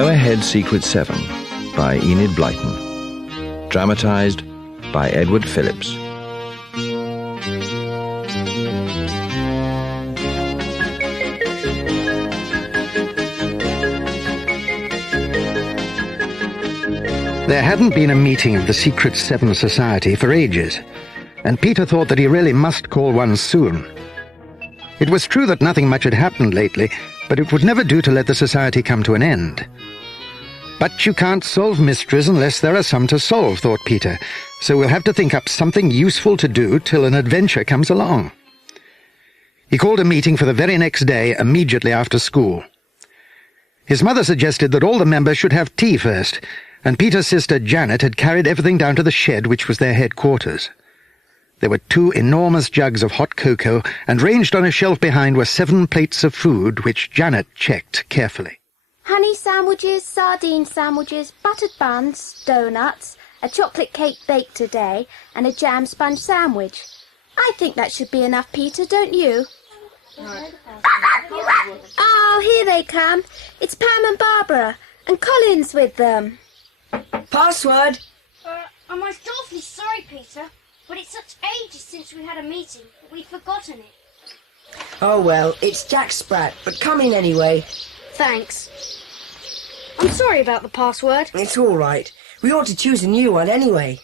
Go Ahead Secret 7 by Enid Blyton. Dramatised by Edward Phillips. There hadn't been a meeting of the Secret Seven Society for ages, and Peter thought that he really must call one soon. It was true that nothing much had happened lately, but it would never do to let the society come to an end. But you can't solve mysteries unless there are some to solve, thought Peter, so we'll have to think up something useful to do till an adventure comes along. He called a meeting for the very next day, immediately after school. His mother suggested that all the members should have tea first, and Peter's sister Janet had carried everything down to the shed, which was their headquarters. There were 2 enormous jugs of hot cocoa, and ranged on a shelf behind were 7 plates of food, which Janet checked carefully. Honey sandwiches, sardine sandwiches, buttered buns, donuts, a chocolate cake baked today, and a jam sponge sandwich. I think that should be enough, Peter, don't you? Oh, here they come. It's Pam and Barbara, and Colin's with them. Password? I'm most awfully sorry, Peter, but it's such ages since we had a meeting that we'd forgotten it. Oh well, it's Jack Spratt, but come in anyway. Thanks. I'm sorry about the password. It's all right. We ought to choose a new one anyway.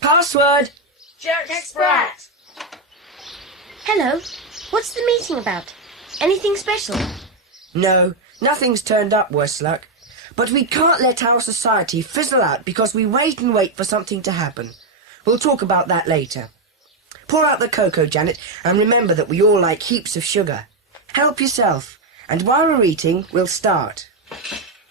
Password? Jack Spratt. Hello. What's the meeting about? Anything special? No, nothing's turned up, worse luck. But we can't let our society fizzle out because we wait and wait for something to happen. We'll talk about that later. Pour out the cocoa, Janet, and remember that we all like heaps of sugar. Help yourself, and while we're eating, we'll start.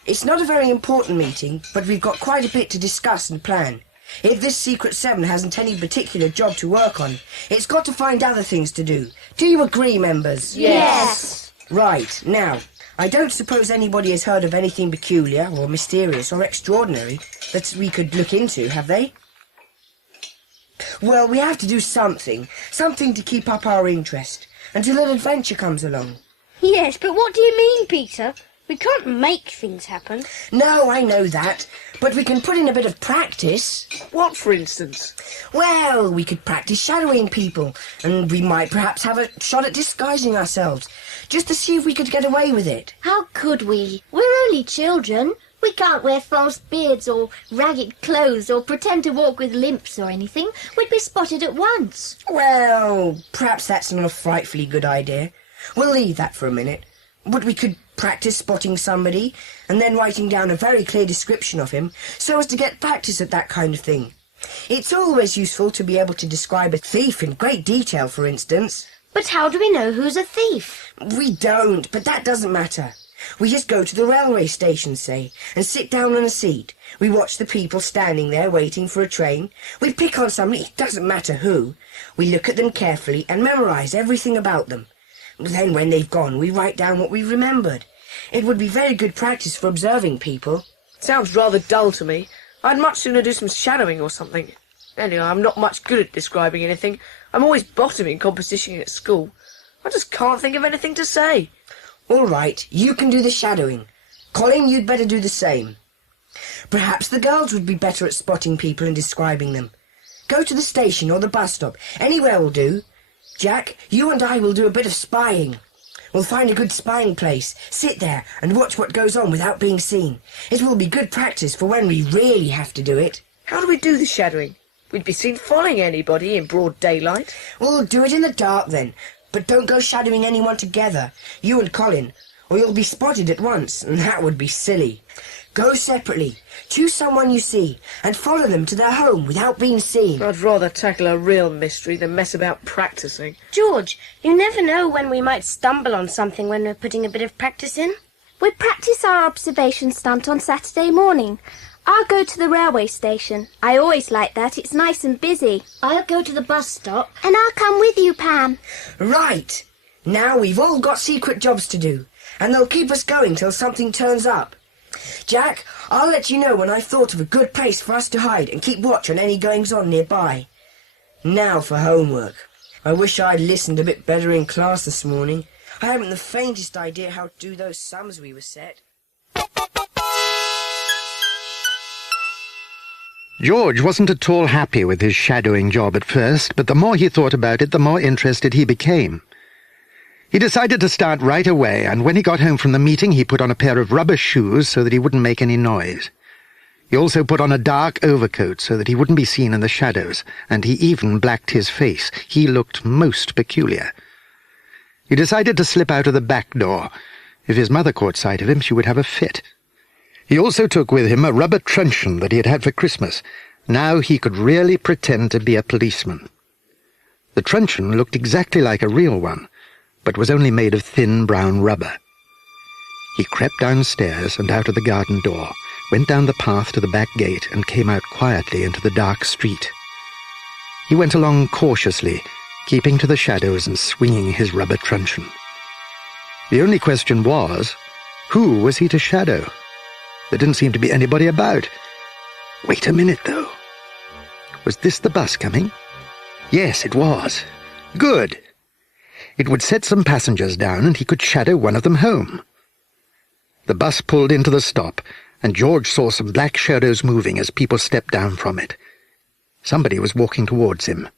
It's not a very important meeting, but we've got quite a bit to discuss and plan. If this Secret 7 hasn't any particular job to work on, it's got to find other things to do. Do you agree, members? Yes. Right, now, I don't suppose anybody has heard of anything peculiar or mysterious or extraordinary that we could look into, have they? Well, we have to do something to keep up our interest, until an adventure comes along. Yes, but what do you mean, Peter? We can't make things happen. No, I know that, but we can put in a bit of practice. What, for instance? Well, we could practice shadowing people, and we might perhaps have a shot at disguising ourselves, just to see if we could get away with it. How could we? We're only children. We can't wear false beards or ragged clothes or pretend to walk with limps or anything. We'd be spotted at once. Well, perhaps that's not a frightfully good idea. We'll leave that for a minute. But we could practice spotting somebody, and then writing down a very clear description of him, so as to get practice at that kind of thing. It's always useful to be able to describe a thief in great detail, for instance. But how do we know who's a thief? We don't, but that doesn't matter. We just go to the railway station, say, and sit down on a seat. We watch the people standing there waiting for a train. We pick on somebody, it doesn't matter who. We look at them carefully and memorise everything about them. Then when they've gone, we write down what we remembered. It would be very good practice for observing people. Sounds rather dull to me. I'd much sooner do some shadowing or something. Anyway, I'm not much good at describing anything. I'm always bottom in composition at school. I just can't think of anything to say. All right, you can do the shadowing. Colin, you'd better do the same. Perhaps the girls would be better at spotting people and describing them. Go to the station or the bus stop. Anywhere will do. Jack, you and I will do a bit of spying. We'll find a good spying place, sit there and watch what goes on without being seen. It will be good practice for when we really have to do it. How do we do the shadowing? We'd be seen following anybody in broad daylight. We'll do it in the dark then, but don't go shadowing anyone together, you and Colin, or you'll be spotted at once, and that would be silly. Go separately, choose someone you see, and follow them to their home without being seen. I'd rather tackle a real mystery than mess about practising. George, you never know when we might stumble on something when we're putting a bit of practice in. We practice our observation stunt on Saturday morning. I'll go to the railway station. I always like that. It's nice and busy. I'll go to the bus stop. And I'll come with you, Pam. Right. Now we've all got secret jobs to do, and they'll keep us going till something turns up. Jack, I'll let you know when I've thought of a good place for us to hide and keep watch on any goings-on nearby. Now for homework. I wish I'd listened a bit better in class this morning. I haven't the faintest idea how to do those sums we were set. George wasn't at all happy with his shadowing job at first, but the more he thought about it, the more interested he became. He decided to start right away, and when he got home from the meeting, he put on a pair of rubber shoes so that he wouldn't make any noise. He also put on a dark overcoat so that he wouldn't be seen in the shadows, and he even blacked his face. He looked most peculiar. He decided to slip out of the back door. If his mother caught sight of him, she would have a fit. He also took with him a rubber truncheon that he had had for Christmas. Now he could really pretend to be a policeman. The truncheon looked exactly like a real one, but was only made of thin brown rubber. He crept downstairs and out of the garden door, went down the path to the back gate, and came out quietly into the dark street. He went along cautiously, keeping to the shadows and swinging his rubber truncheon. The only question was, who was he to shadow? There didn't seem to be anybody about. Wait a minute, though. Was this the bus coming? Yes, it was. Good. It would set some passengers down, and he could shadow one of them home. The bus pulled into the stop, and George saw some black shadows moving as people stepped down from it. Somebody was walking towards him.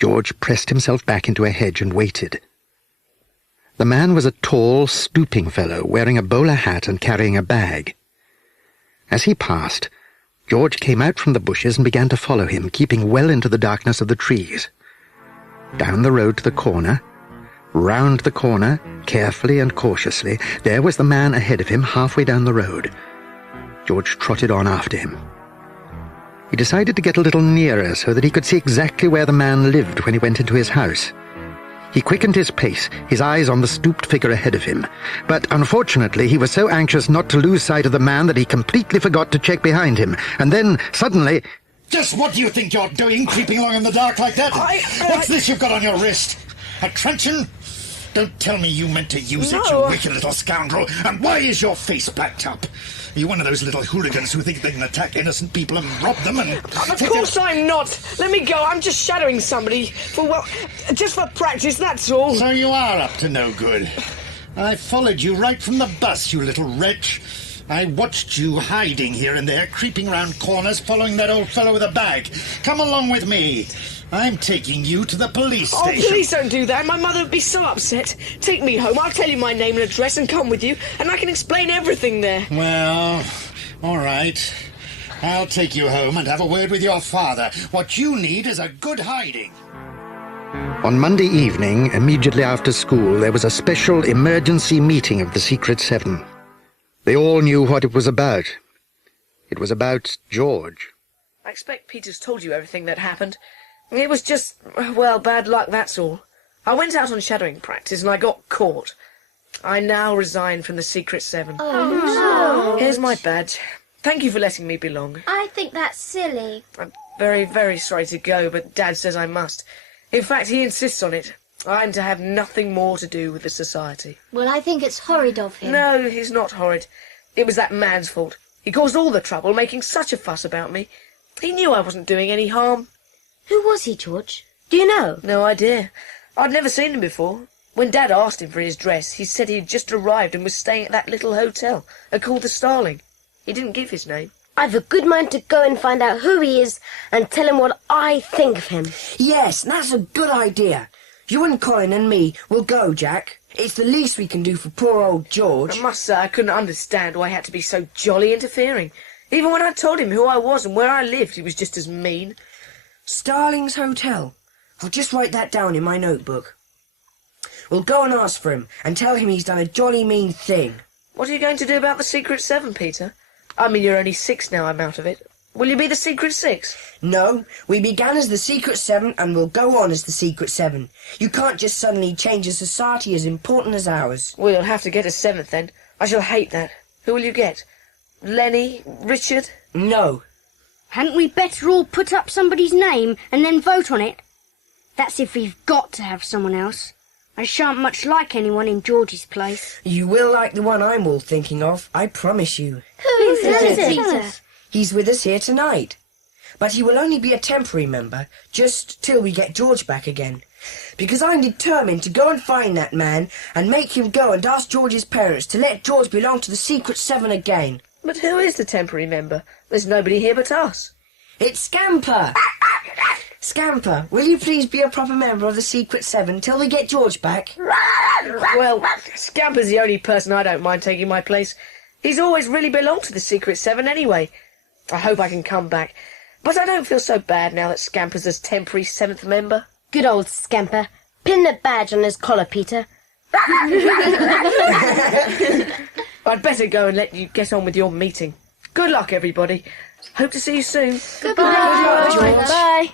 George pressed himself back into a hedge and waited. The man was a tall, stooping fellow, wearing a bowler hat and carrying a bag. As he passed, George came out from the bushes and began to follow him, keeping well into the darkness of the trees. Down the road to the corner, round the corner, carefully and cautiously, there was the man ahead of him, halfway down the road. George trotted on after him. He decided to get a little nearer so that he could see exactly where the man lived when he went into his house. He quickened his pace, his eyes on the stooped figure ahead of him. But unfortunately, he was so anxious not to lose sight of the man that he completely forgot to check behind him. And then, suddenly... Just what do you think you're doing, creeping along in the dark like that? What's this you've got on your wrist? A truncheon? Don't tell me you meant to use it, you wicked little scoundrel. And why is your face blacked up? Are you one of those little hooligans who think they can attack innocent people and rob them and... Of course I'm not. Let me go. I'm just shadowing somebody. Just for practice, that's all. So you are up to no good. I followed you right from the bus, you little wretch. I watched you hiding here and there, creeping round corners, following that old fellow with a bag. Come along with me. I'm taking you to the police station. Oh, please don't do that. My mother would be so upset. Take me home. I'll tell you my name and address and come with you, and I can explain everything there. Well, all right. I'll take you home and have a word with your father. What you need is a good hiding. On Monday evening, immediately after school, there was a special emergency meeting of the Secret Seven. They all knew what it was about. It was about George. I expect Peter's told you everything that happened. It was just, well, bad luck, that's all. I went out on shadowing practice and I got caught. I now resign from the Secret Seven. Oh, no. Here's my badge. Thank you for letting me belong. I think that's silly. I'm very, very sorry to go, but Dad says I must. In fact, he insists on it. I'm to have nothing more to do with the society. Well, I think it's horrid of him. No, he's not horrid. It was that man's fault. He caused all the trouble, making such a fuss about me. He knew I wasn't doing any harm. Who was he, George? Do you know? No idea. I'd never seen him before. When Dad asked him for his dress, he said he'd just arrived and was staying at that little hotel, called the Starling. He didn't give his name. I've a good mind to go and find out who he is and tell him what I think of him. Yes, that's a good idea. You and Colin and me will go, Jack. It's the least we can do for poor old George. I must say I couldn't understand why he had to be so jolly interfering. Even when I told him who I was and where I lived, he was just as mean. Starling's Hotel. I'll just write that down in my notebook. We'll go and ask for him and tell him he's done a jolly mean thing. What are you going to do about the Secret Seven, Peter? I mean, you're only 6 now I'm out of it. Will you be the Secret Six? No, we began as the Secret Seven and we'll go on as the Secret Seven. You can't just suddenly change a society as important as ours. Well, you'll have to get a 7th then. I shall hate that. Who will you get? Lenny? Richard? No. Hadn't we better all put up somebody's name and then vote on it? That's if we've got to have someone else. I shan't much like anyone in George's place. You will like the one I'm all thinking of, I promise you. Who is it? He's with us here tonight. But he will only be a temporary member, just till we get George back again. Because I'm determined to go and find that man and make him go and ask George's parents to let George belong to the Secret Seven again. But who is the temporary member? There's nobody here but us. It's Scamper! Scamper, will you please be a proper member of the Secret Seven till we get George back? Well, Scamper's the only person I don't mind taking my place. He's always really belonged to the Secret Seven anyway. I hope I can come back. But I don't feel so bad now that Scamper's a temporary 7th member. Good old Scamper. Pin the badge on his collar, Peter. I'd better go and let you get on with your meeting. Good luck, everybody. Hope to see you soon. Goodbye, George. Bye.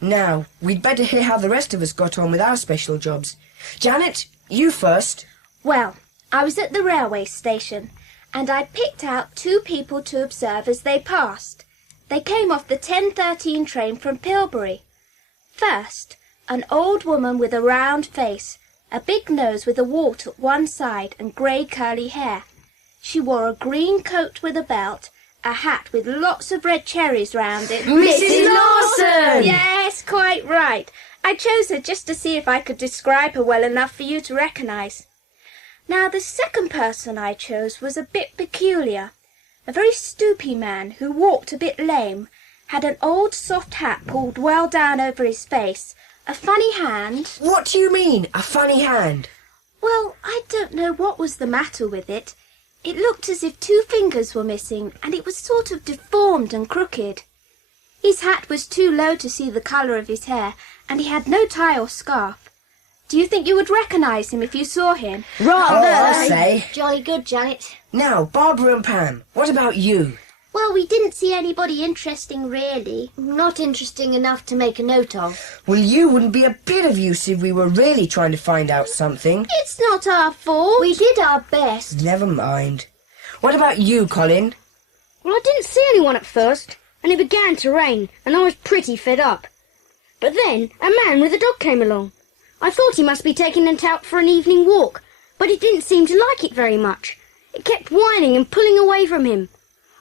Now, we'd better hear how the rest of us got on with our special jobs. Janet, you first. Well, I was at the railway station, and I picked out 2 people to observe as they passed. They came off the 10:13 train from Pilbury. First, an old woman with a round face, a big nose with a wart at one side and grey curly hair. She wore a green coat with a belt, a hat with lots of red cherries round it. Mrs. Lawson! Yes, quite right. I chose her just to see if I could describe her well enough for you to recognise. Now, the second person I chose was a bit peculiar. A very stoopy man who walked a bit lame, had an old soft hat pulled well down over his face, a funny hand. What do you mean, a funny hand? Well, I don't know what was the matter with it. It looked as if 2 fingers were missing, and it was sort of deformed and crooked. His hat was too low to see the colour of his hair, and he had no tie or scarf. Do you think you would recognise him if you saw him? Rather, I say. Jolly good, Janet. Now, Barbara and Pam, what about you? Well, we didn't see anybody interesting, really. Not interesting enough to make a note of. Well, you wouldn't be a bit of use if we were really trying to find out something. It's not our fault. We did our best. Never mind. What about you, Colin? Well, I didn't see anyone at first, and it began to rain, and I was pretty fed up. But then a man with a dog came along. I thought he must be taking it out for an evening walk, but it didn't seem to like it very much. It kept whining and pulling away from him.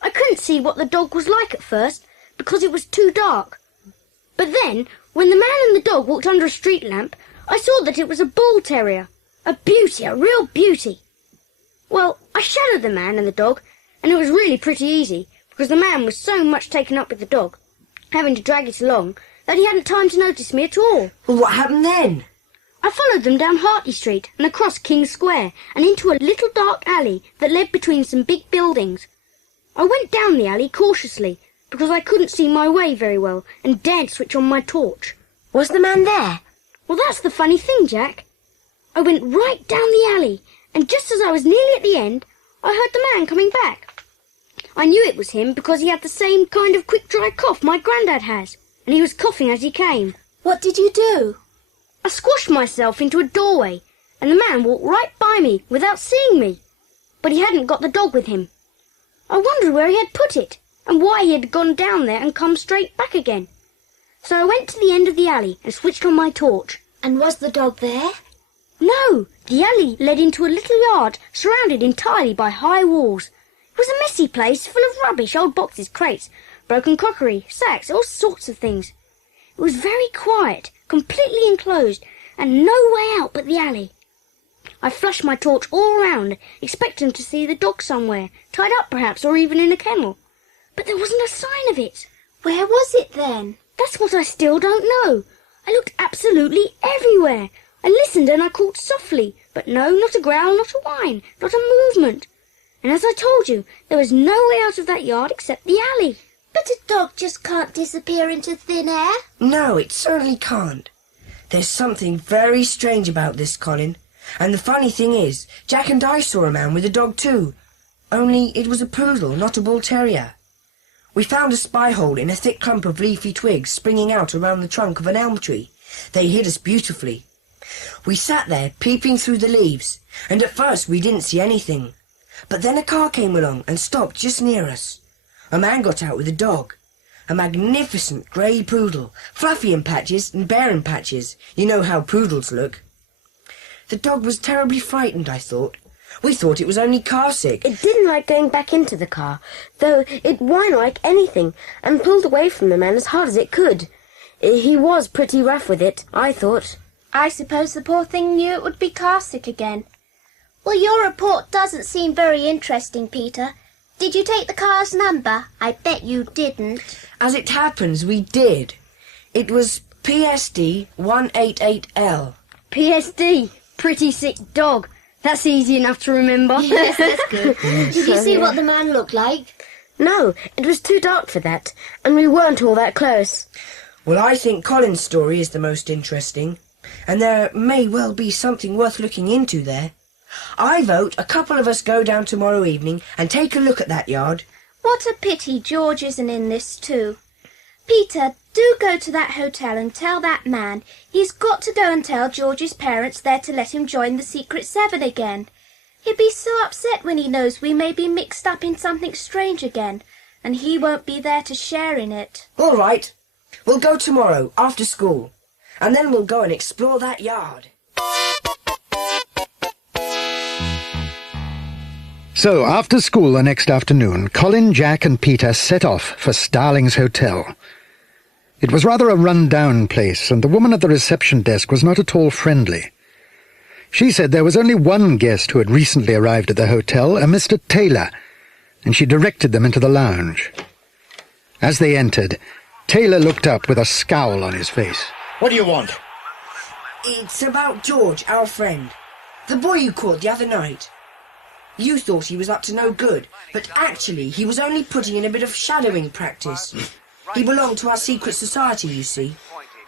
I couldn't see what the dog was like at first, because it was too dark. But then, when the man and the dog walked under a street lamp, I saw that it was a bull terrier. A beauty, a real beauty. Well, I shadowed the man and the dog, and it was really pretty easy, because the man was so much taken up with the dog, having to drag it along, that he hadn't time to notice me at all. Well, what happened then? I followed them down Hartley Street and across King's Square and into a little dark alley that led between some big buildings. I went down the alley cautiously, because I couldn't see my way very well and daren't switch on my torch. Was the man there? Well, that's the funny thing, Jack. I went right down the alley, and just as I was nearly at the end, I heard the man coming back. I knew it was him because he had the same kind of quick dry cough my grandad has, and he was coughing as he came. What did you do? I squashed myself into a doorway, and the man walked right by me without seeing me. But he hadn't got the dog with him. I wondered where he had put it, and why he had gone down there and come straight back again. So I went to the end of the alley and switched on my torch. And was the dog there? No, the alley led into a little yard surrounded entirely by high walls. It was a messy place full of rubbish, old boxes, crates, broken crockery, sacks, all sorts of things. It was very quiet, completely enclosed, and no way out but the alley. I flashed my torch all round, expecting to see the dog somewhere, tied up perhaps, or even in a kennel. But there wasn't a sign of it. Where was it then? That's what I still don't know. I looked absolutely everywhere. I listened and I called softly, but no, not a growl, not a whine, not a movement. And as I told you, there was no way out of that yard except the alley. But a dog just can't disappear into thin air. No, it certainly can't. There's something very strange about this, Colin. And the funny thing is, Jack and I saw a man with a dog too. Only it was a poodle, not a bull terrier. We found a spy hole in a thick clump of leafy twigs springing out around the trunk of an elm tree. They hid us beautifully. We sat there, peeping through the leaves, and at first we didn't see anything. But then a car came along and stopped just near us. A man got out with a dog. A magnificent grey poodle, fluffy in patches and bare in patches. You know how poodles look. The dog was terribly frightened, I thought. We thought it was only car sick. It didn't like going back into the car, though it whined like anything and pulled away from the man as hard as it could. He was pretty rough with it, I thought. I suppose the poor thing knew it would be car sick again. Well, your report doesn't seem very interesting, Peter. Did you take the car's number? I bet you didn't. As it happens, we did. It was PSD 188L. PSD. Pretty sick dog. That's easy enough to remember. Yes, that's good. Did you see what the man looked like? No, it was too dark for that, and we weren't all that close. Well, I think Colin's story is the most interesting, and there may well be something worth looking into there. I vote a couple of us go down tomorrow evening and take a look at that yard. What a pity George isn't in this too. Peter, do go to that hotel and tell that man he's got to go and tell George's parents they're to let him join the Secret Seven again. He'll be so upset when he knows we may be mixed up in something strange again, and he won't be there to share in it. All right. We'll go tomorrow, after school, and then we'll go and explore that yard. So, after school the next afternoon, Colin, Jack and Peter set off for Starling's Hotel. It was rather a run-down place, and the woman at the reception desk was not at all friendly. She said there was only one guest who had recently arrived at the hotel, a Mr. Taylor, and she directed them into the lounge. As they entered, Taylor looked up with a scowl on his face. What do you want? It's about George, our friend. The boy you caught the other night. You thought he was up to no good, but actually he was only putting in a bit of shadowing practice. He belonged to our secret society, you see.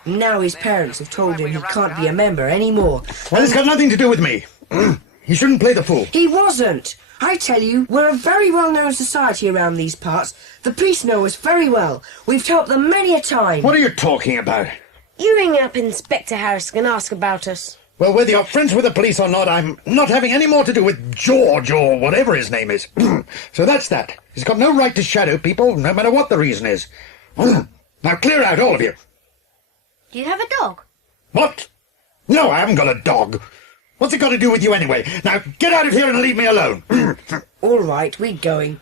Now his parents have told him he can't be a member anymore. Well, it's got nothing to do with me. He shouldn't play the fool. He wasn't. I tell you, we're a very well-known society around these parts. The police know us very well. We've helped them many a time. What are you talking about? You ring up Inspector Harrison and ask about us. Well, whether you're friends with the police or not, I'm not having any more to do with George or whatever his name is. So that's that. He's got no right to shadow people, no matter what the reason is. Now clear out, all of you. Do you have a dog? What? No, I haven't got a dog. What's it got to do with you anyway? Now get out of here and leave me alone. All right, we're going.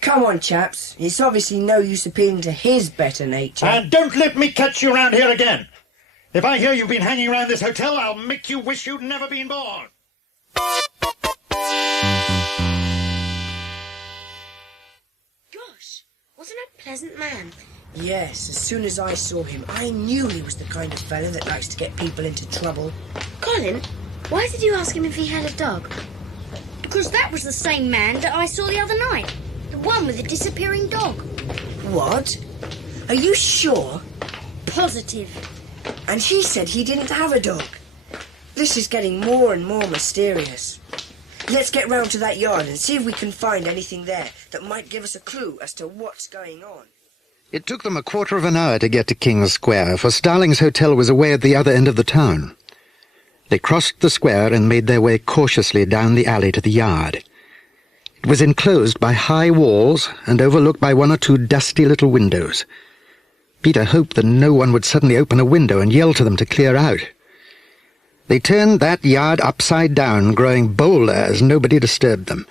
Come on, chaps. It's obviously no use appealing to his better nature. And don't let me catch you around here again. If I hear you've been hanging around this hotel, I'll make you wish you'd never been born. Gosh, wasn't a pleasant man. Yes, as soon as I saw him, I knew he was the kind of fellow that likes to get people into trouble. Colin, why did you ask him if he had a dog? Because that was the same man that I saw the other night. The one with the disappearing dog. What? Are you sure? Positive. And he said he didn't have a dog. This is getting more and more mysterious. Let's get round to that yard and see if we can find anything there that might give us a clue as to what's going on. It took them a quarter of an hour to get to King's Square, for Starling's Hotel was away at the other end of the town. They crossed the square and made their way cautiously down the alley to the yard. It was enclosed by high walls and overlooked by one or two dusty little windows. Peter hoped that no one would suddenly open a window and yell to them to clear out. They turned that yard upside down, growing bolder as nobody disturbed them.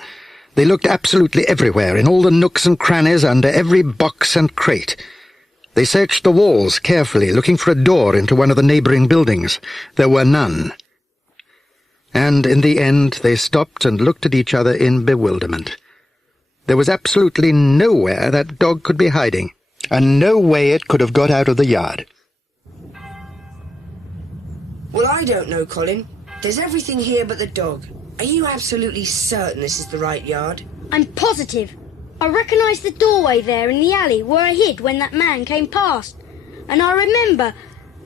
They looked absolutely everywhere, in all the nooks and crannies, under every box and crate. They searched the walls carefully, looking for a door into one of the neighbouring buildings. There were none. And in the end they stopped and looked at each other in bewilderment. There was absolutely nowhere that dog could be hiding, and no way it could have got out of the yard. Well, I don't know, Colin. There's everything here but the dog. Are you absolutely certain this is the right yard? I'm positive. I recognise the doorway there in the alley where I hid when that man came past. And I remember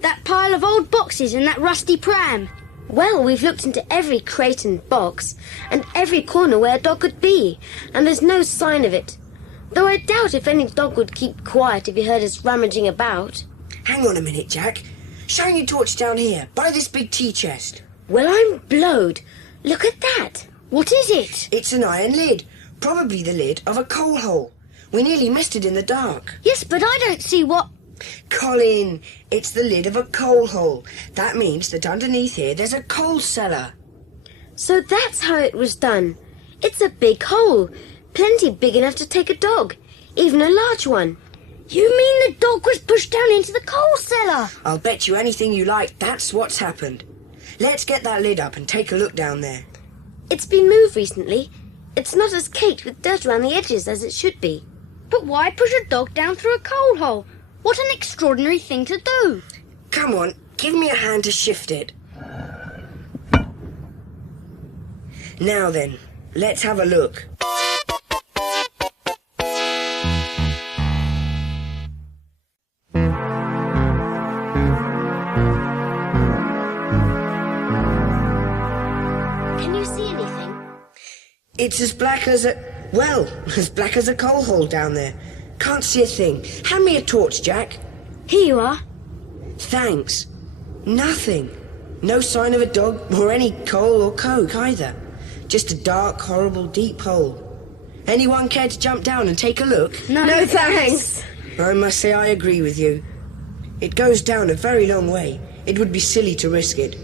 that pile of old boxes and that rusty pram. Well, we've looked into every crate and box, and every corner where a dog could be, and there's no sign of it. Though I doubt if any dog would keep quiet if he heard us rummaging about. Hang on a minute, Jack. Shine your torch down here, by this big tea chest. Well, I'm blowed. Look at that. What is it? It's an iron lid. Probably the lid of a coal hole. We nearly missed it in the dark. Yes, but I don't see what... Colin, it's the lid of a coal hole. That means that underneath here there's a coal cellar. So that's how it was done. It's a big hole. Plenty big enough to take a dog. Even a large one. You mean the dog was pushed down into the coal cellar? I'll bet you anything you like that's what's happened. Let's get that lid up and take a look down there. It's been moved recently. It's not as caked with dirt around the edges as it should be. But why push a dog down through a coal hole? What an extraordinary thing to do. Come on, give me a hand to shift it. Now then, let's have a look. Can you see anything? It's as black as as black as a coal hole down there. Can't see a thing. Hand me a torch, Jack. Here you are. Thanks. Nothing. No sign of a dog or any coal or coke either. Just a dark, horrible, deep hole. Anyone care to jump down and take a look? No thanks. I must say I agree with you. It goes down a very long way. It would be silly to risk it.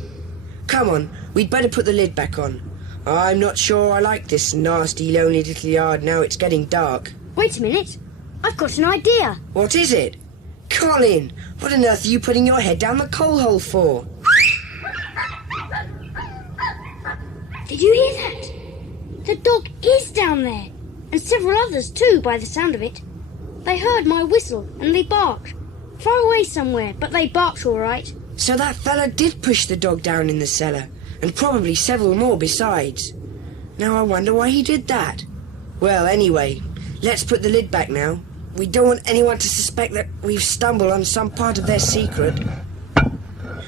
Come on, we'd better put the lid back on. I'm not sure I like this nasty, lonely little yard now it's getting dark. Wait a minute. I've got an idea. What is it? Colin, what on earth are you putting your head down the coal hole for? Did you hear that? The dog is down there. And several others too, by the sound of it. They heard my whistle and they barked. Far away somewhere, but they barked all right. So that fella did push the dog down in the cellar, and probably several more besides. Now I wonder why he did that. Well, anyway, let's put the lid back now. We don't want anyone to suspect that we've stumbled on some part of their secret.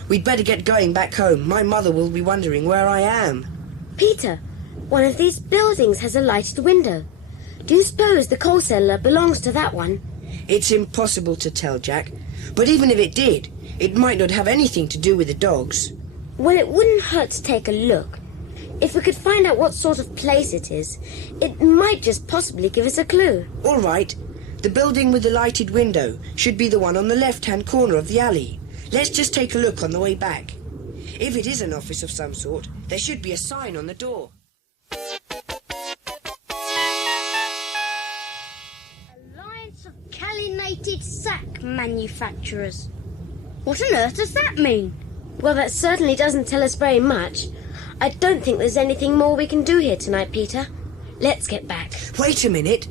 We'd better get going back home. My mother will be wondering where I am. Peter, one of these buildings has a lighted window. Do you suppose the coal cellar belongs to that one? It's impossible to tell, Jack. But even if it did, it might not have anything to do with the dogs. Well, it wouldn't hurt to take a look. If we could find out what sort of place it is, it might just possibly give us a clue. All right. The building with the lighted window should be the one on the left-hand corner of the alley. Let's just take a look on the way back. If it is an office of some sort, there should be a sign on the door. Alliance of Calinated Sack Manufacturers. What on earth does that mean? Well, that certainly doesn't tell us very much. I don't think there's anything more we can do here tonight, Peter. Let's get back. Wait a minute.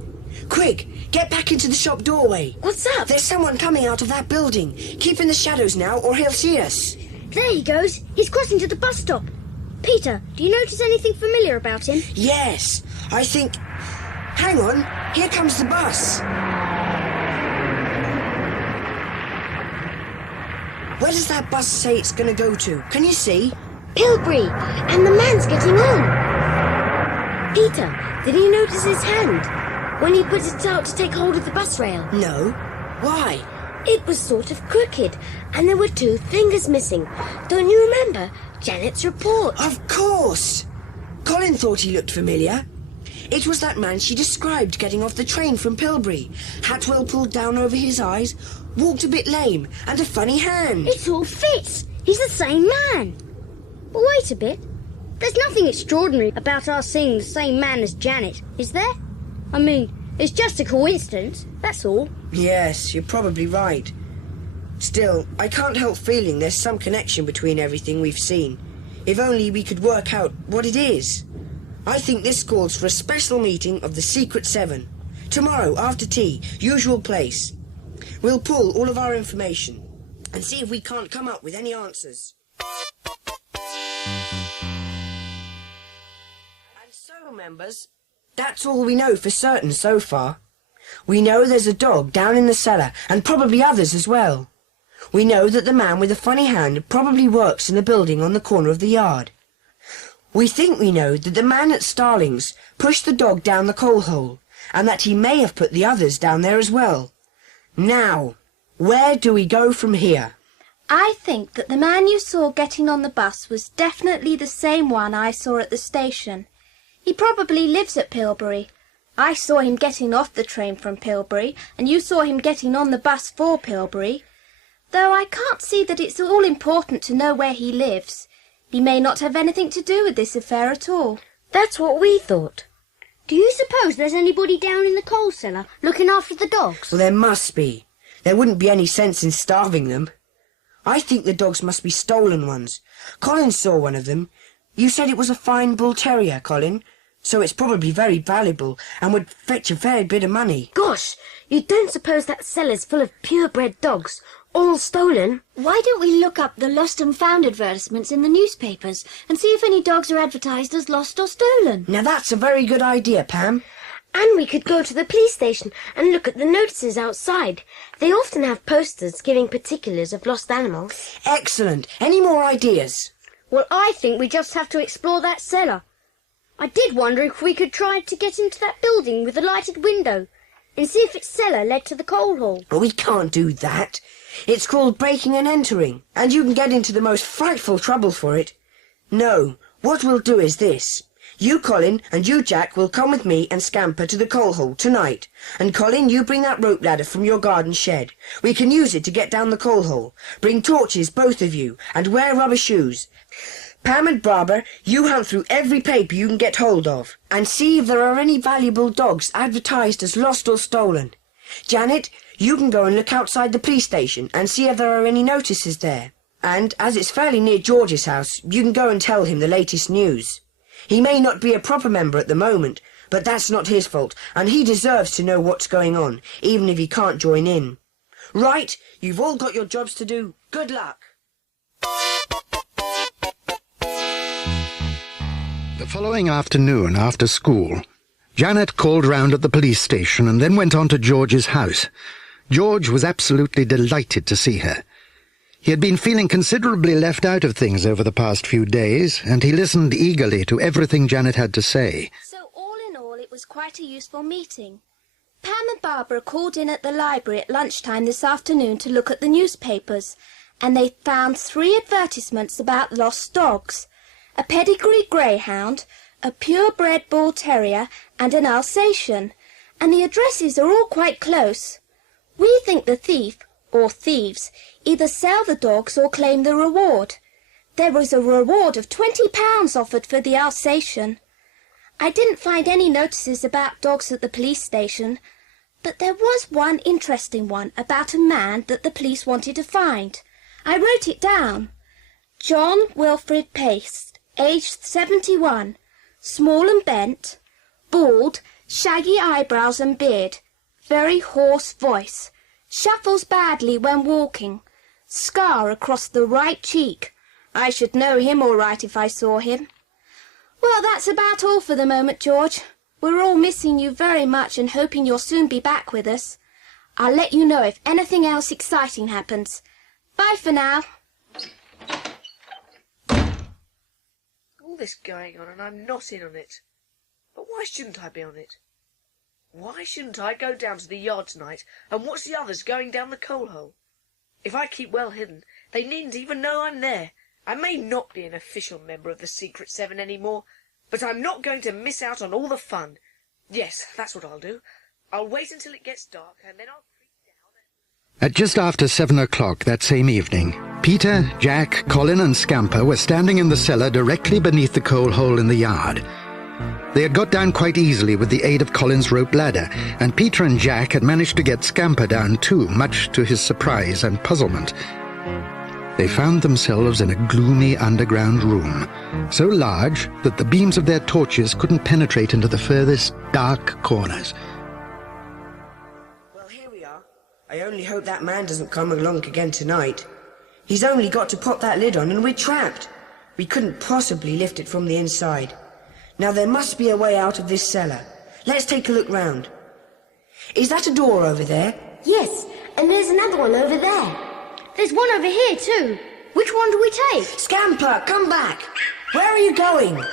Quick, get back into the shop doorway. What's up? There's someone coming out of that building. Keep in the shadows now, or he'll see us. There he goes. He's crossing to the bus stop. Peter, do you notice anything familiar about him? Yes, I think... Hang on, here comes the bus. Where does that bus say it's going to go to? Can you see? Pilbury, and the man's getting on. Peter, did you notice his hand when he put it out to take hold of the bus rail? No. Why? It was sort of crooked, and there were 2 fingers missing. Don't you remember Janet's report? Of course! Colin thought he looked familiar. It was that man she described getting off the train from Pilbury. Hat well pulled down over his eyes, walked a bit lame, and a funny hand. It all fits. He's the same man. But wait a bit. There's nothing extraordinary about our seeing the same man as Janet, is there? I mean, it's just a coincidence, that's all. Yes, you're probably right. Still, I can't help feeling there's some connection between everything we've seen. If only we could work out what it is. I think this calls for a special meeting of the Secret Seven. Tomorrow, after tea, usual place. We'll pull all of our information and see if we can't come up with any answers. And so, members, that's all we know for certain so far. We know there's a dog down in the cellar, and probably others as well. We know that the man with the funny hand probably works in the building on the corner of the yard. We think we know that the man at Starling's pushed the dog down the coal hole, and that he may have put the others down there as well. Now, where do we go from here? I think that the man you saw getting on the bus was definitely the same one I saw at the station. He probably lives at Pilbury. I saw him getting off the train from Pilbury, and you saw him getting on the bus for Pilbury. Though I can't see that it's all important to know where he lives. He may not have anything to do with this affair at all. That's what we thought. Do you suppose there's anybody down in the coal cellar looking after the dogs? Well, there must be. There wouldn't be any sense in starving them. I think the dogs must be stolen ones. Colin saw one of them. You said it was a fine bull terrier, Colin. so it's probably very valuable and would fetch a fair bit of money. Gosh, you don't suppose that cellar's full of purebred dogs, all stolen? Why don't we look up the lost and found advertisements in the newspapers and see if any dogs are advertised as lost or stolen? Now that's a very good idea, Pam. And we could go to the police station and look at the notices outside. They often have posters giving particulars of lost animals. Excellent. Any more ideas? Well, I think we just have to explore that cellar. I did wonder if we could try to get into that building with the lighted window and see if its cellar led to the coal hole. But we can't do that. It's called breaking and entering, and you can get into the most frightful trouble for it. No, what we'll do is this. You, Colin, and you, Jack, will come with me and Scamper to the coal hole tonight. And Colin, you bring that rope ladder from your garden shed. We can use it to get down the coal hole. Bring torches, both of you, and wear rubber shoes. Pam and Barbara, you hunt through every paper you can get hold of, and see if there are any valuable dogs advertised as lost or stolen. Janet, you can go and look outside the police station and see if there are any notices there. And, as it's fairly near George's house, you can go and tell him the latest news. He may not be a proper member at the moment, but that's not his fault, and he deserves to know what's going on, even if he can't join in. Right, you've all got your jobs to do. Good luck. The following afternoon, after school, Janet called round at the police station and then went on to George's house. George was absolutely delighted to see her. He had been feeling considerably left out of things over the past few days, and he listened eagerly to everything Janet had to say. So all in all, it was quite a useful meeting. Pam and Barbara called in at the library at lunchtime this afternoon to look at the newspapers, and they found 3 advertisements about lost dogs: a pedigree greyhound, a purebred bull terrier, and an Alsatian, and the addresses are all quite close. We think the thief, or thieves, either sell the dogs or claim the reward. There was a reward of £20 offered for the Alsatian. I didn't find any notices about dogs at the police station, but there was one interesting one about a man that the police wanted to find. I wrote it down. John Wilfrid Pace, aged 71, small and bent, bald, shaggy eyebrows and beard, very hoarse voice, shuffles badly when walking, scar across the right cheek. I should know him all right if I saw him. Well, that's about all for the moment, George. We're all missing you very much and hoping you'll soon be back with us. I'll let you know if anything else exciting happens. Bye for now. All this going on and I'm not in on it. But why shouldn't I be on it? Why shouldn't I go down to the yard tonight and watch the others going down the coal hole? If I keep well hidden, they needn't even know I'm there. I may not be an official member of the Secret Seven anymore, but I'm not going to miss out on all the fun. Yes, that's what I'll do. I'll wait until it gets dark, and then I'll creep down. At just after 7 o'clock that same evening, Peter, Jack, Colin and Scamper were standing in the cellar directly beneath the coal hole in the yard. They had got down quite easily with the aid of Colin's rope ladder, and Peter and Jack had managed to get Scamper down too, much to his surprise and puzzlement. They found themselves in a gloomy underground room, so large that the beams of their torches couldn't penetrate into the furthest dark corners. Well, here we are. I only hope that man doesn't come along again tonight. He's only got to pop that lid on and we're trapped. We couldn't possibly lift it from the inside. Now there must be a way out of this cellar. Let's take a look round. Is that a door over there? Yes, and there's another one over there. There's one over here too. Which one do we take? Scamper, come back! Where are you going?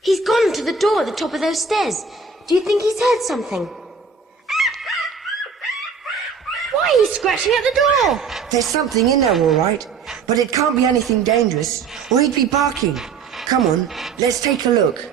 He's gone to the door at the top of those stairs. Do you think he's heard something? Why are you scratching at the door? There's something in there, all right. But it can't be anything dangerous, or he'd be barking. Come on, let's take a look.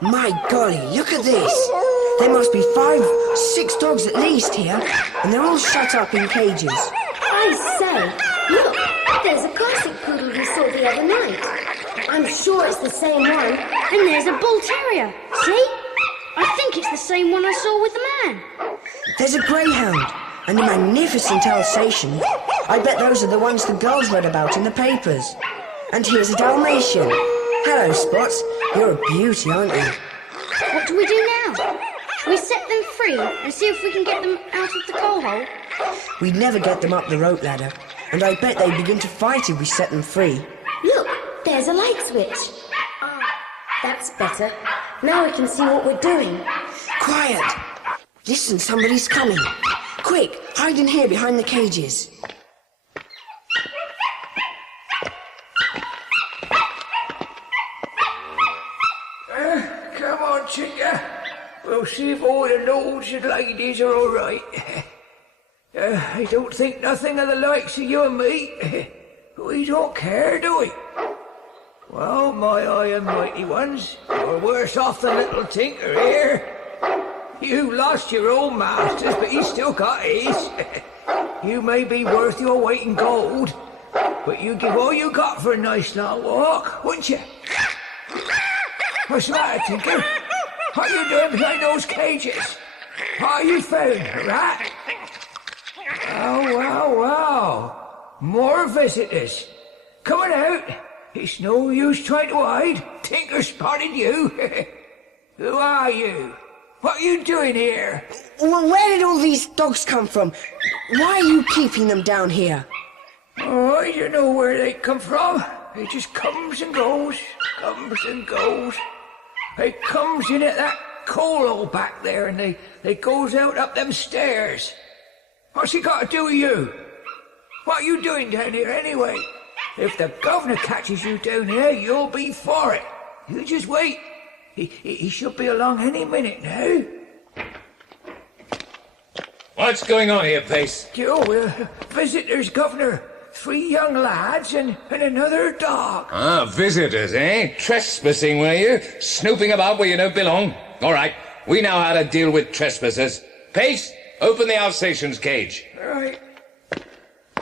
My golly, look at this. There must be 5, 6 dogs at least here, and they're all shut up in cages. I say, look, there's a classic poodle we saw the other night. I'm sure it's the same one. And there's a bull terrier. See? I think it's the same one I saw with the man. There's a greyhound and a magnificent Alsatian I bet those are the ones the girls read about in the papers. And here's a Dalmatian. Hello, Spots. You're a beauty, aren't you? What do we do now? Shall we set them free and see if we can get them out of the coal hole? We'd never get them up the rope ladder, and I bet they'd begin to fight if we set them free. Look, there's a light switch. That's better. Now we can see what we're doing. Quiet! Listen, somebody's coming. Quick, hide in here behind the cages. Come on, Chica. We'll see if all the lords and ladies are all right. I don't think nothing of the likes of you and me. We don't care, do we? Well, my high and mighty ones, you're worse off than little Tinker here. You lost your old masters, but you still got his. You may be worth your weight in gold, but you give all you got for a nice long walk, wouldn't you? What's the matter, Tinker? What are you doing behind those cages? What are you found, a rat? Oh, wow. More visitors. Coming out. It's no use trying to hide. Tinker spotted you. Who are you? What are you doing here? Well, where did all these dogs come from? Why are you keeping them down here? Oh, I don't know where they come from. It just comes and goes, comes and goes. It comes in at that coal hole back there, and they goes out up them stairs. What's he got to do with you? What are you doing down here anyway? If the governor catches you down here, you'll be for it. You just wait. He should be along any minute now. What's going on here, Pace? Visitors, Governor. 3 young lads and another dog. Ah, visitors, eh? Trespassing, were you? Snooping about where you don't belong? All right, we know how to deal with trespassers. Pace, open the Alsatian's cage. Right.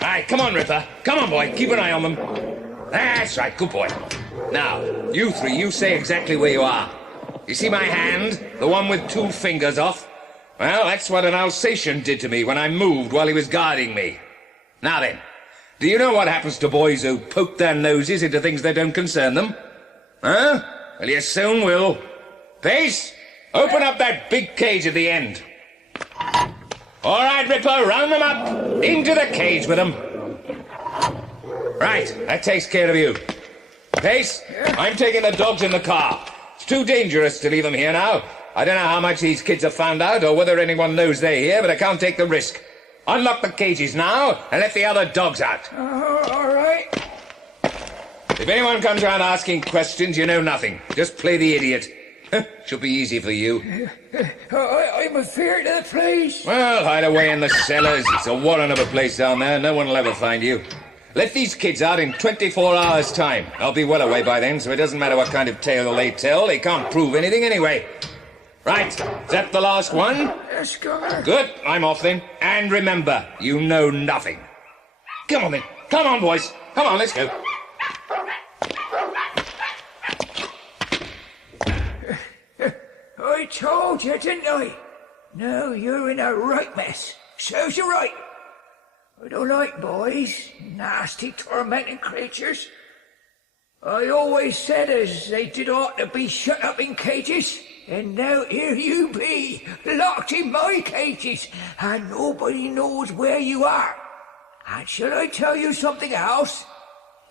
All right, come on, Ripper. Come on, boy. Keep an eye on them. That's right, good boy. Now, you 3, you say exactly where you are. You see my hand? The one with 2 fingers off? Well, that's what an Alsatian did to me when I moved while he was guarding me. Now then, do you know what happens to boys who poke their noses into things that don't concern them? Huh? Well, you soon will. Pace, open up that big cage at the end. All right, Ripper, round them up. Into the cage with them. Right, that takes care of you. Pace, I'm taking the dogs in the car. It's too dangerous to leave them here now. I don't know how much these kids have found out or whether anyone knows they're here, but I can't take the risk. Unlock the cages now and let the other dogs out. All right. If anyone comes around asking questions, you know nothing. Just play the idiot. Should be easy for you. I'm afraid of the place. Well, hide away in the cellars. It's a warren of a place down there. No one will ever find you. Let these kids out in 24 hours' time. I'll be well away by then, so it doesn't matter what kind of tale they tell. They can't prove anything anyway. Right, is that the last one? Yes, Governor. Good, I'm off then. And remember, you know nothing. Come on then. Come on, boys. Come on, let's go. I told you, didn't I? No, you're in a right mess. Serves you right. I don't like boys, nasty, tormenting creatures. I always said as they did ought to be shut up in cages, and now here you be, locked in my cages, and nobody knows where you are. And shall I tell you something else?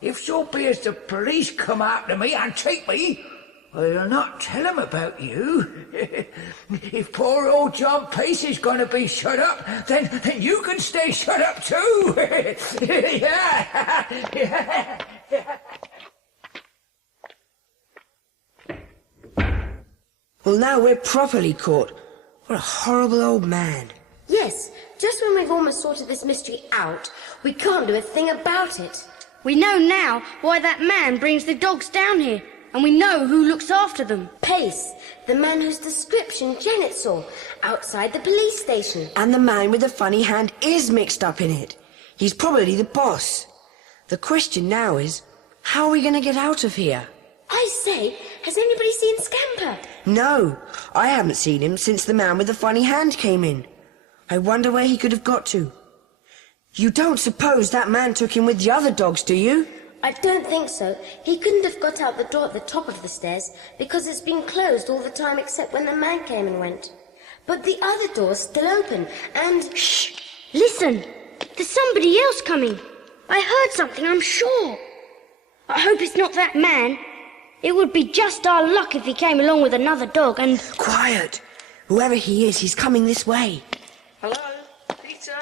If so be as the police come after me and take me, I'll not tell 'em about you. If poor old John Pace is going to be shut up, then you can stay shut up too. Well, now we're properly caught. What a horrible old man. Yes, just when we've almost sorted this mystery out, we can't do a thing about it. We know now why that man brings the dogs down here, and we know who looks after them. Pace, the man whose description Janet saw outside the police station. And the man with the funny hand is mixed up in it. He's probably the boss. The question now is, how are we going to get out of here? I say, has anybody seen Scamper? No, I haven't seen him since the man with the funny hand came in. I wonder where he could have got to. You don't suppose that man took him with the other dogs, do you? I don't think so. He couldn't have got out the door at the top of the stairs because it's been closed all the time except when the man came and went. But the other door's still open and... Shh! Listen! There's somebody else coming. I heard something, I'm sure. I hope it's not that man. It would be just our luck if he came along with another dog and... Quiet! Whoever he is, he's coming this way. Hello? Peter?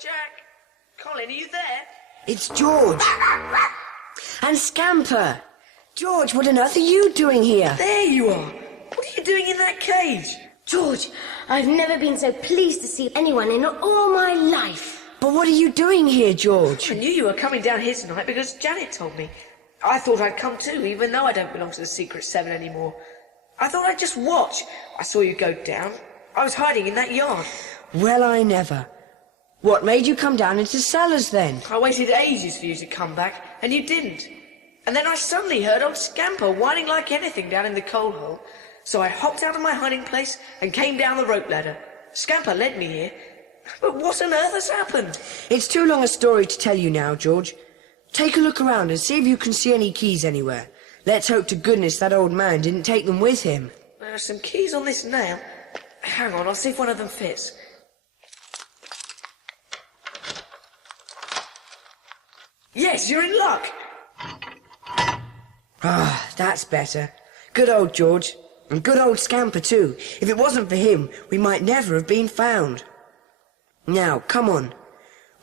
Jack? Colin, are you there? It's George. And Scamper. George, what on earth are you doing here? There you are. What are you doing in that cage? George, I've never been so pleased to see anyone in all my life. But what are you doing here, George? I knew you were coming down here tonight because Janet told me. I thought I'd come too, even though I don't belong to the Secret Seven anymore. I thought I'd just watch. I saw you go down. I was hiding in that yard. Well, I never. What made you come down into cellars then? I waited ages for you to come back, and you didn't. And then I suddenly heard old Scamper whining like anything down in the coal hole. So I hopped out of my hiding place and came down the rope ladder. Scamper led me here. But what on earth has happened? It's too long a story to tell you now, George. Take a look around and see if you can see any keys anywhere. Let's hope to goodness that old man didn't take them with him. There are some keys on this nail. Hang on, I'll see if one of them fits. Yes, you're in luck. Ah, that's better. Good old George. And good old Scamper too. If it wasn't for him, we might never have been found. Now, come on.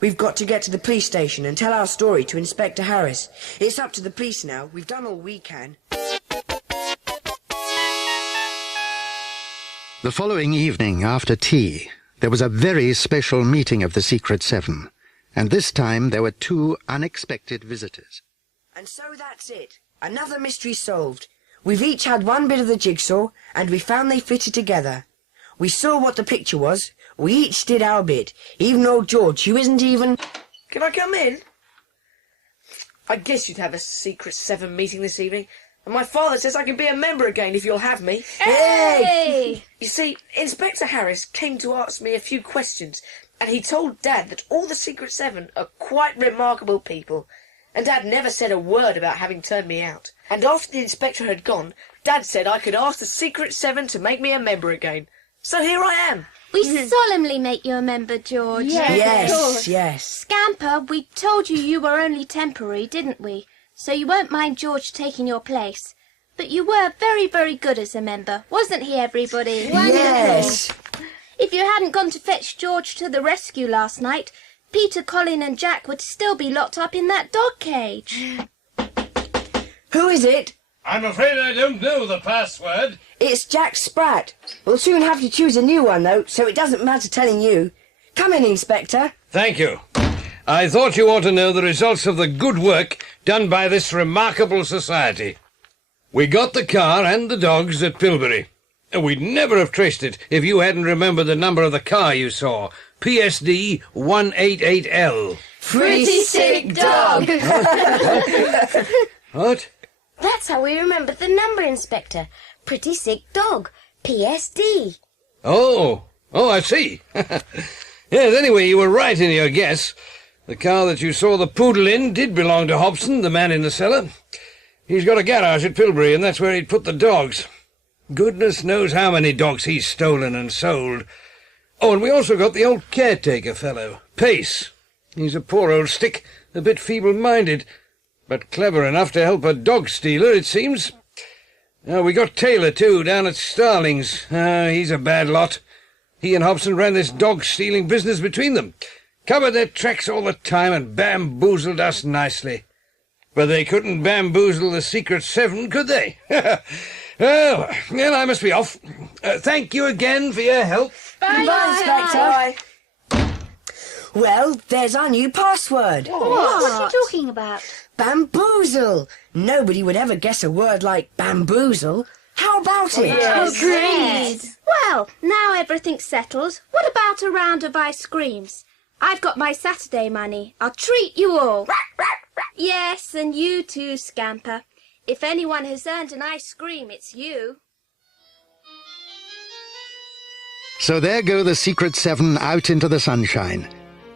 We've got to get to the police station and tell our story to Inspector Harris. It's up to the police now. We've done all we can. The following evening, after tea, there was a very special meeting of the Secret Seven, and this time there were two unexpected visitors. And so that's it. Another mystery solved. We've each had one bit of the jigsaw, and we found they fitted together. We saw what the picture was. We each did our bit, even old George, who isn't even... Can I come in? I guess you'd have a Secret Seven meeting this evening, and my father says I can be a member again if you'll have me. Hey! You see, Inspector Harris came to ask me a few questions, and he told Dad that all the Secret Seven are quite remarkable people, and Dad never said a word about having turned me out. And after the inspector had gone, Dad said I could ask the Secret Seven to make me a member again. So here I am. We solemnly make you a member, George. Yes, yes. Scamper, we told you you were only temporary, didn't we? So you won't mind George taking your place. But you were very, very good as a member, wasn't he, everybody? Yes. If you hadn't gone to fetch George to the rescue last night, Peter, Colin and Jack would still be locked up in that dog cage. Who is it? I'm afraid I don't know the password. It's Jack Spratt. We'll soon have to choose a new one, though, so it doesn't matter telling you. Come in, Inspector. Thank you. I thought you ought to know the results of the good work done by this remarkable society. We got the car and the dogs at Pilbury. We'd never have traced it if you hadn't remembered the number of the car you saw. PSD 188L. Pretty sick dog. What? That's how we remembered the number, Inspector. Pretty sick dog. PSD. Oh, I see. Yes, anyway, you were right in your guess. The car that you saw the poodle in did belong to Hobson, the man in the cellar. He's got a garage at Pilbury, and that's where he'd put the dogs. Goodness knows how many dogs he's stolen and sold. Oh, and we also got the old caretaker fellow, Pace. He's a poor old stick, a bit feeble-minded, but clever enough to help a dog-stealer, it seems. We got Taylor, too, down at Starling's. He's a bad lot. He and Hobson ran this dog-stealing business between them. Covered their tracks all the time and bamboozled us nicely. But they couldn't bamboozle the Secret Seven, could they? Well, I must be off. Thank you again for your help. Bye, Inspector. Well, there's our new password. What are you talking about? Bamboozle. Nobody would ever guess a word like bamboozle. How about it? Agreed. Well, now everything's settled. What about a round of ice creams? I've got my Saturday money. I'll treat you all. Yes, and you too, Scamper. If anyone has earned an ice cream, it's you. So there go the Secret Seven out into the sunshine.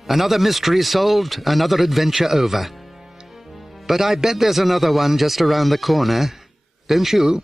Another mystery solved, another adventure over. But I bet there's another one just around the corner, don't you?